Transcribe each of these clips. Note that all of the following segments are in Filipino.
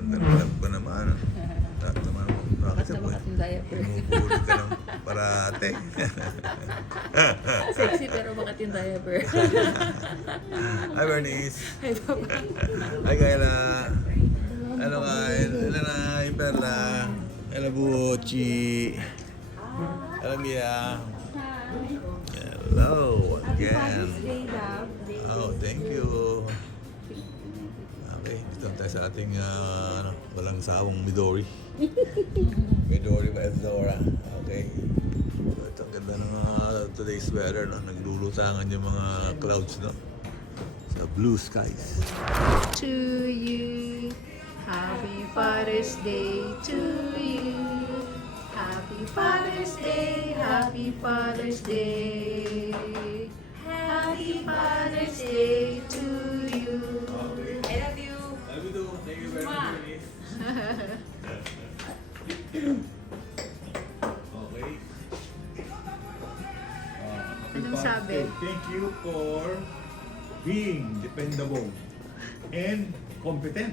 ganda ng lab ko naman. Lahat naman mo. Bakit sa buhay? Yung diaper. Pumupuli ka ng parate. Sexy pero bakit yung diaper? Hi, Bernice. Ay, papa. Hi, Kayla. Hello, Kyle. Hello, Nay. Perla. Hello, Buchi. Hello, Mia. Hello again. Oh, thank you. Okay, dito tayo sa ating walang sawang Midori. Midori by Dora. Okay. So, ito ang ganda ng today's weather, no? Naglulutangan yung mga clouds, no? Sa blue skies. To you, happy Father's Day to you. Happy Father's Day, happy Father's Day. Happy Father's Day to you. Okay. I love you. Love you too. Thank you very much, Bernice. Okay. Anong sabi? Thank you for being dependable and competent.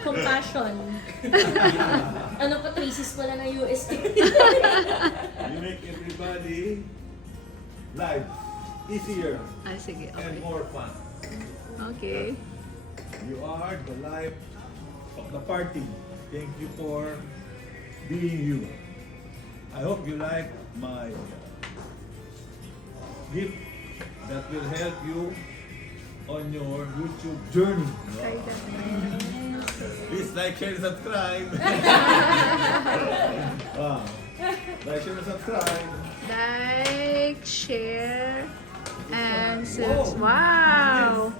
Compassion. Ano pa, thesis pala ng UST. You make everybody life easier Ah, sige, and okay. more fun. Okay. You are the life of the party. Thank you for being you. I hope you like my gift that will help you on your YouTube journey. Please like, share, and subscribe. Wow. Like, share, and subscribe. Like, share, and wow!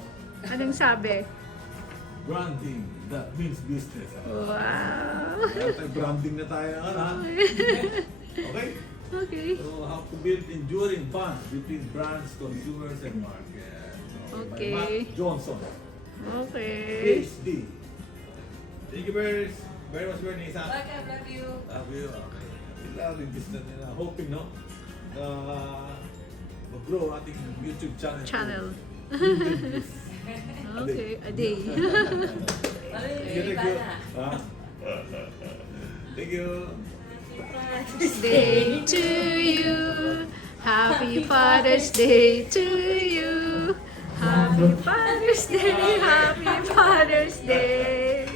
Anong sabi? Branding, that means business. Wow! Branding na tayo. Okay? Okay. So, how to build enduring bonds between brands, consumers, and market. So, by Okay. Matt Johnson, Okay. PhD. Thank you very much, Bernice. Welcome, love you. Love you. Okay. Love yung business nila. Hoping, no? Na mag-grow ating YouTube channel. Channel. Million views. Okay, a day. Thank you, thank you. Ha? Thank you. Day to you. Happy Father's Day to you. Happy Father's Day. Happy Father's Day.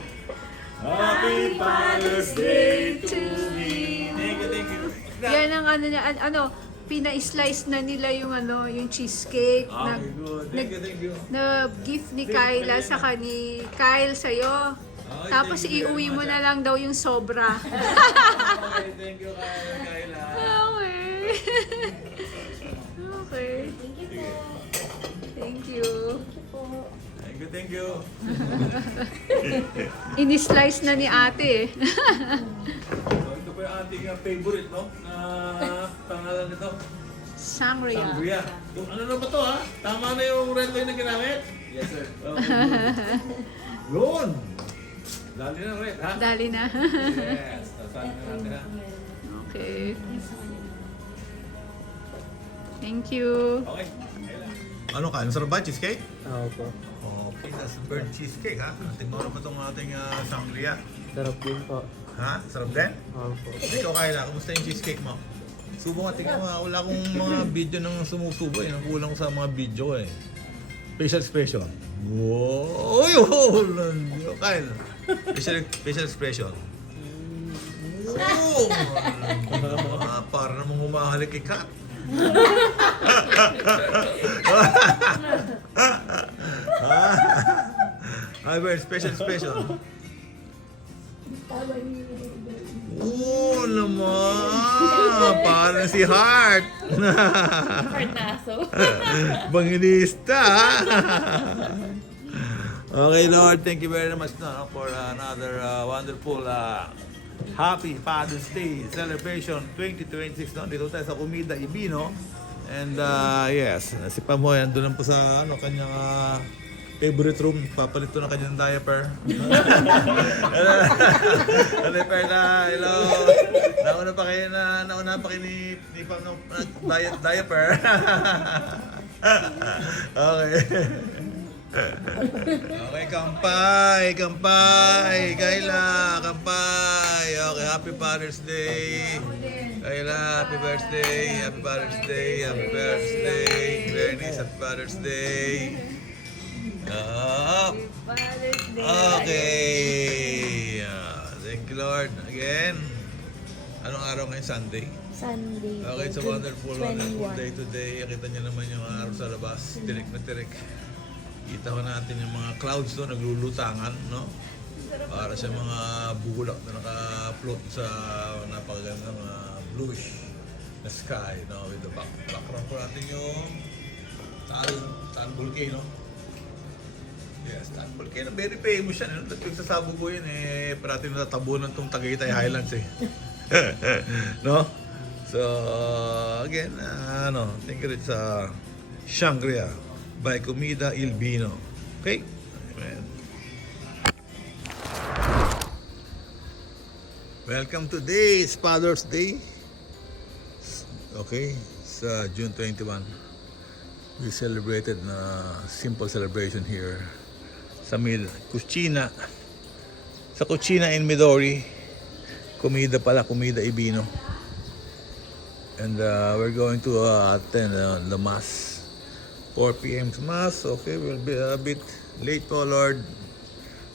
Happy Father's Day to me. Thank you, thank you. Yan ang ano niya, ano, pina-slice na nila yung ano, yung cheesecake. Okay, good. Thank you, thank you. Na gift ni Kyla sa ni Kyle sa'yo. Okay, Tapos thank you very iuwi mo much, na lang daw yung sobra. Okay, thank you, Kayla. Okay. Okay. Thank you po. Thank you. Thank you, thank you. Ini-slice na ni ate. So, ito po yung ating favorite, no? Na pangalan nito. Sangria. Sangria. Yung ano na ba to, ha? Tama na yung red wine na ginamit? Yes, sir. Yun! Dali na red, ha? Dali na. Yes. Tasahan na natin, ha? Okay. Thank you. Okay. Ano ka? Masarap ba? Cheesecake? Oo po. Okay, that's burnt cheesecake, ha? Tingnan mo ba itong ating sangria? Sarap din po. Ha? Sarap din? Oo po. Ikaw, Kayla, kumusta yung cheesecake mo? Subo nga, tingnan mo. Wala akong mga video ng sumusubo eh. Nakulang ko sa mga video eh. Facial expression. Wow! Uy! Oh! Kyle, facial expression. Wow! Para namang humahalik kay Kat. Ay, Bert, special expression. Oo naman! Parang si Heart! Parnaso. Banginista! Okay, Lord, thank you very much no, for another wonderful Happy Father's Day celebration 2026. No? Dito tayo sa Comida Ibino. And yes, si Pamoy, andun lang po sa kanyang favorite room. Papalito na kanyang diaper. Diaper na, hello. Nauna pa kayo ni Pam ng diaper. Okay. Okay, kampay, kampay, Kayla, kampay. Okay, happy Father's Day. Kayla, happy birthday, happy Father's Day, happy birthday. Bernice, happy Father's Day. Okay. Thank you, Lord. Again. Anong araw ngayon? Sunday? Sunday. Okay, it's a June wonderful 21. day today. Kita niyo naman yung araw sa labas. Tirik na tirik. Kita ko natin yung mga clouds doon, naglulutangan, no? Para sa mga bulak na naka-float sa napakagandang bluish na sky, no? With the background ko natin yung Taal Volcano. Yes, Taal Volcano. Very famous yan. Ano? Yung sasabog ko yun, parati natatabunan itong Tagaytay Highlands, no? So, again, think it's Shangri-La by Comida Il Vino. Okay? Amen. Welcome to today's Father's Day. Okay, sa June 21. We celebrated na simple celebration here sa Cucina. Sa Cucina in Midori. Comida pala, Comida Il Vino. And we're going to attend the Mass. 4 p.m. Mass. Okay, we'll be a bit late po, Lord.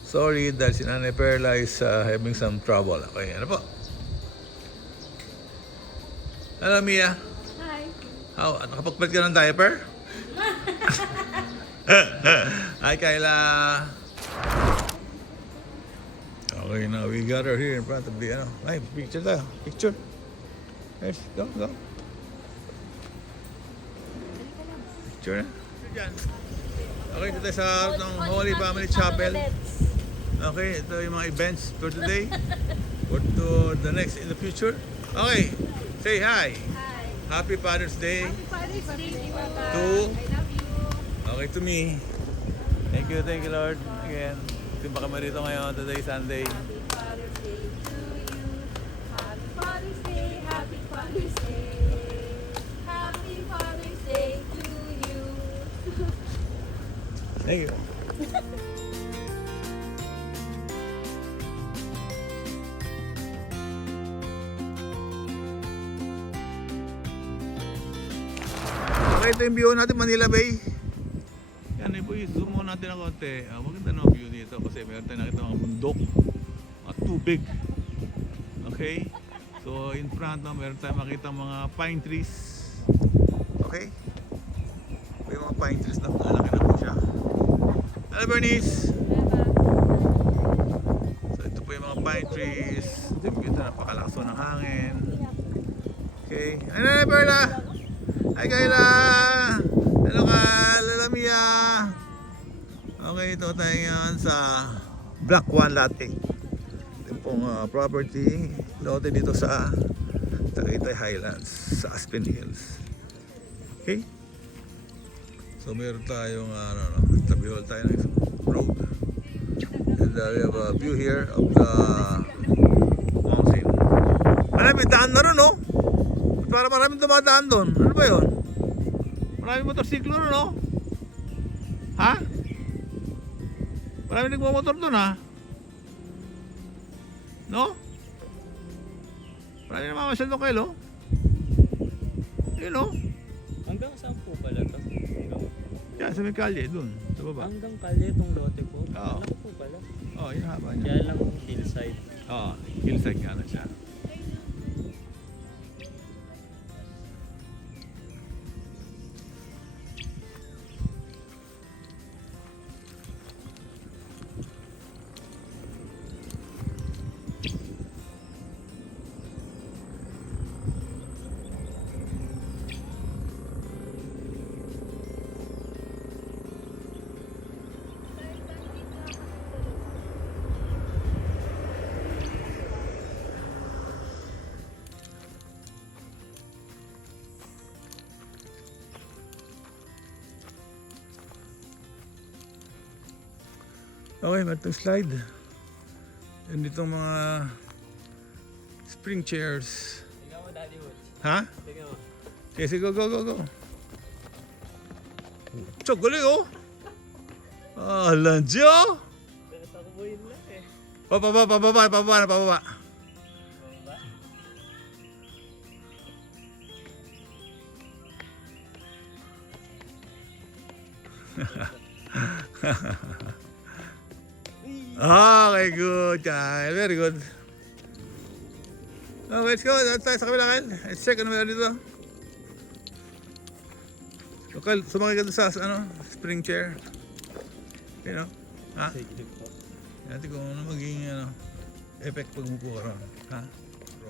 Sorry, dahil si Nanay Perla is having some trouble. Okay, ano po? Hello, Mia. Hi. How? Nakapagpalit ka ng diaper? Hi, Kayla. Okay, now we got her here in front of the, ay, picture tayo. Picture. Yes, go. Picture na. Okay, ito tayo sa ng Holy Family Chapel. Okay, ito yung mga events for today. Or to the next in the future. Okay, say hi. Hi. Happy Father's Day. Happy Father's Day, Papa. To? I love you. Okay, to me. Thank you, Lord. Again, kung baka marito ngayon, today Sunday. Happy Father's Day to you. Happy Father's Day. Happy Father's Day. Happy Father's Day to you. Thank you. Okay, ito yung view natin, Manila Bay. Yan, i-zoom mo natin ng konti. Maganda na view dito kasi meron tayong nakita mga bundok at tubig. Okay? So, in front, meron tayong makita mga pine trees. Okay? May mga pine trees na malaki na po siya. Hello, Bernice! So, ito po yung mga pine trees. Ito yung view na napakalakas ng hangin. Okay? Ano na, Perla? Hi, Kayla! Hello, Kal! Hello, Mia! Okay, ito tayo ngayon sa Block 1 Lot 8. Ito pong property. Lote dito sa Tagaytay Highlands, sa Aspen Hills. Okay? So, meron tayong, tabi hall tayo ng road. And we have a view here of the mountain. Maraming daan na ron, no? Para maraming dumadaan doon. Ano ba yun? Maraming motorsiklo ron, no? Ha? Maraming nagmamotor doon, ha? No? Maraming namamasyal doon kayo, no? Yun, no? Hanggang saan po pala to? Yan, sa may kalye, doon, sa baba. Hanggang kalye itong lote po? Oo. Ano po pala? Oh, yun haba niya. Kaya lang hillside. Oo, hillside nga na siya. Okay, matong slide. And itong mga spring chairs. Tingnan mo, Daddy Wood. Ha? Tingnan mo. Sige, go. Chok, galing, oh. Oh, Lanjo! Tatakbuhin lang eh. Pababa. Okay, good, Kyle. Very good. Okay, let's go. Let's tayo sa kabila, Kyle. Let's check ano meron dito. So, Kyle, sumakay ka doon sa ano, spring chair. You know? Ha? Sige po. Natin kung ano magiging effect pag umupo ka ron. Ha?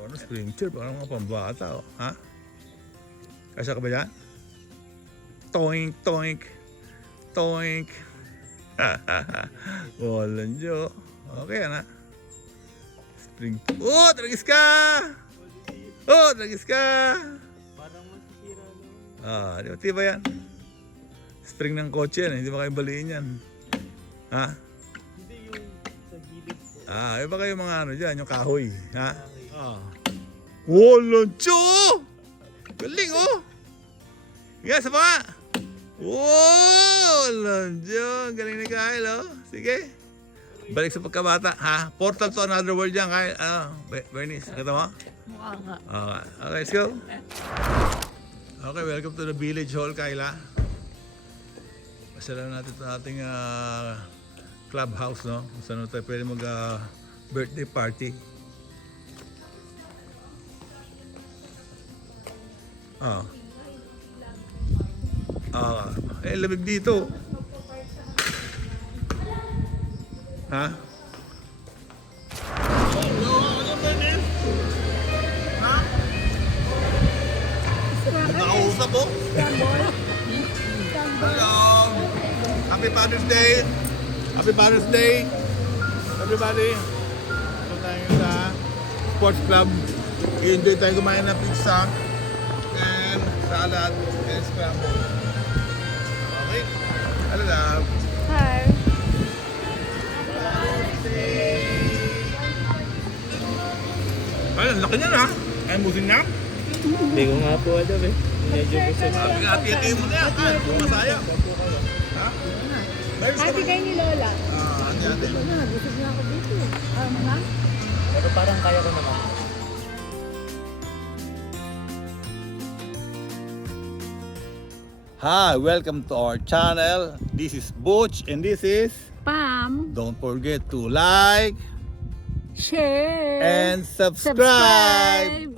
Ano, spring chair, parang mga pambata. Oh. Ha? Kasya ka ba dyan? Toink, toink. Toink. Walang Diyo. Okay, na. Spring. Oh, tragis ka! Oh, tragis ka! Parang masisira lang. Ah, di ba tiba yan? Spring ng kotse yan, hindi ba kayo baliin yan? Ha? Hindi yung sa gilid po. Ah, iba kayo mga ano dyan, yung kahoy. Ha? Ah. Walang Diyo! Galing, oh! Yes, pa nga! Walang Diyo! Galing ni Kyle, oh. Sige. Balik sa pagkabata, ha? Portal to another world yan, Kyle. Bernice, nakita mo? Mukha nga. Okay, let's go. Okay, welcome to the Village Hall, Kayla. Pasalanan natin ito ating clubhouse, no? Kung saan tayo pwede mag-birthday party. Lamig dito. Ha? Nakausap po. Hello. Happy Father's Day. Happy Father's Day. Everybody. Ito tayo sa sports club. I-enjoy tayo kumain ng pizza and salad and scramble. Okay. Hello, love. Hi. Ay, ang laki niyan ha. Ay, musin na. Hindi ko nga po alam eh. Medyo busog pa. Hati-hati mo na yan. Kung masaya. Ha? Happy kayo ni Lola. Hati-hati. Busog na ako dito. Ha? Pero parang kaya ko naman. Hi, welcome to our channel. This is Butch and this is... Pam. Don't forget to like Share. and subscribe.